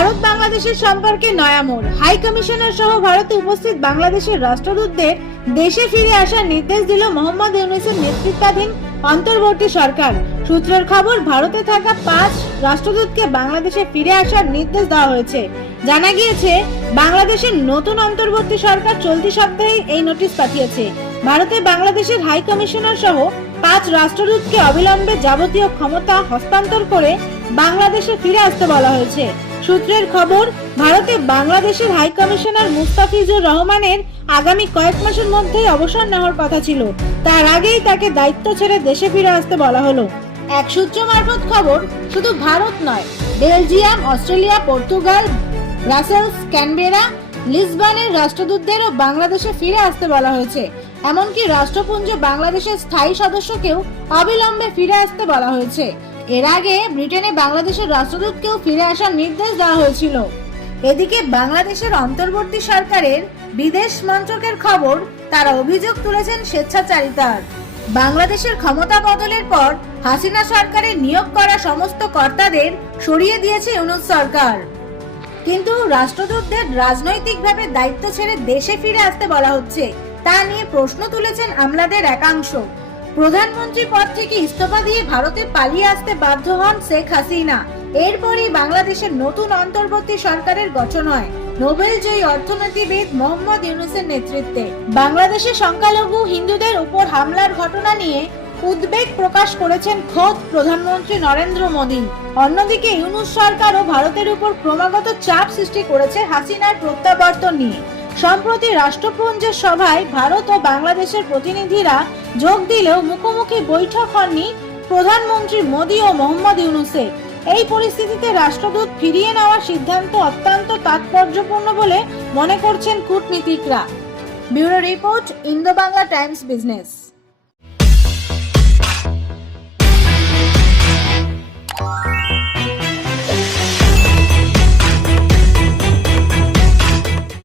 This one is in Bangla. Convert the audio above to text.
ভারত বাংলাদেশের সম্পর্কে নয়া মোড়। হাই কমিশনার সহ ভারতে উপস্থিত বাংলাদেশের রাষ্ট্রদূতদের দেশে ফিরে আসার নির্দেশ দিল মোহাম্মদ ইউনুসের নেতৃত্বাধীন অন্তর্বর্তী সরকার। সূত্রের খবর, ভারতে থাকা পাঁচ রাষ্ট্রদূতকে বাংলাদেশে ফিরে আসার নির্দেশ দেওয়া হয়েছে। জানা গিয়েছে, বাংলাদেশের নতুন অন্তর্বর্তী সরকার চলতি সপ্তাহে এই নোটিশ পাঠিয়েছে। ভারতে বাংলাদেশের হাই কমিশনার সহ পাঁচ রাষ্ট্রদূতকে অবিলম্বে যাবতীয় ক্ষমতা হস্তান্তর করে বাংলাদেশে ফিরে আসতে বলা হয়েছে। সূত্রের খবর, ভারতে বাংলাদেশের হাই কমিশনার মুস্তাফিজুর রহমানের আগামী কয়েক মাসের মধ্যেই অবসর নেওয়ার কথা ছিল। তার আগেই তাকে দায়িত্ব ছেড়ে দেশে ফিরে আসতে বলা হলো। এক সূত্র মারফত খবর, শুধু ভারত নয়, Belgium, Australia, Portugal, Brussels, Canberra, লিসবনের রাষ্ট্রদূতদেরও বাংলাদেশে ফিরে আসতে বলা হয়েছে। এমনকি রাষ্ট্রপুঞ্জ বাংলাদেশের স্থায়ী সদস্যকেও অবিলম্বে ফিরে আসতে বলা হয়েছে। এর আগে ব্রিটেনে বাংলাদেশের রাষ্ট্রদূতকেও ফিরে আসার নির্দেশ দেওয়া হয়েছিল। এদিকে বাংলাদেশের অন্তর্বর্তী সরকারের বিদেশ মন্ত্রকের খবর, তারা অভিযোগ তুলেছেন স্বেচ্ছাচারিতার বাংলাদেশের ক্ষমতা বদলের পর হাসিনা সরকারের নিয়োগ করা সমস্ত কর্তাদের সরিয়ে দিয়েছে ইউনুস সরকার। কিন্তু রাষ্ট্রদূতদের রাজনৈতিকভাবে দায়িত্ব ছেড়ে দেশে ফিরে আসতে বলা হচ্ছে। তা নিয়ে প্রশ্ন তুলেছেন আমলাদের একাংশ। প্রধানমন্ত্রী পদ থেকে ইস্তফা দিয়ে ভারতে পালিয়ে আসতে বাধ্য হন শেখ হাসিনা। এরপরই বাংলাদেশের নতুন অন্তর্বর্তী সরকারের গঠন হয়। নোবেল জয়ী অর্থনীতিবিদ মোহাম্মদ ইউনুসের নেতৃত্বে। বাংলাদেশে সংখ্যালঘু হিন্দুদের উপর হামলার ঘটনা নিয়ে উদ্বেগ প্রকাশ করেছেন খোদ প্রধানমন্ত্রী নরেন্দ্র মোদী। অন্যদিকে ইউনুস সরকারও ভারতের উপর ক্রমাগত চাপ সৃষ্টি করেছে হাসিনার প্রত্যাবর্তন নিয়ে। সম্প্রতি রাষ্ট্রপুঞ্জের সভায় ভারত ও বাংলাদেশের প্রতিনিধিরা যোগ দিলেও মুখোমুখি বৈঠক হননি প্রধানমন্ত্রী মোদি ও মোহাম্মদ ইউনুসে এই পরিস্থিতিতে রাষ্ট্রদূত ফিরিয়ে নেওয়ার সিদ্ধান্ত অত্যন্ত তাৎপর্যপূর্ণ বলে মনে করছেন কূটনীতিকরা। Bureau report, Indo Bangla Times business.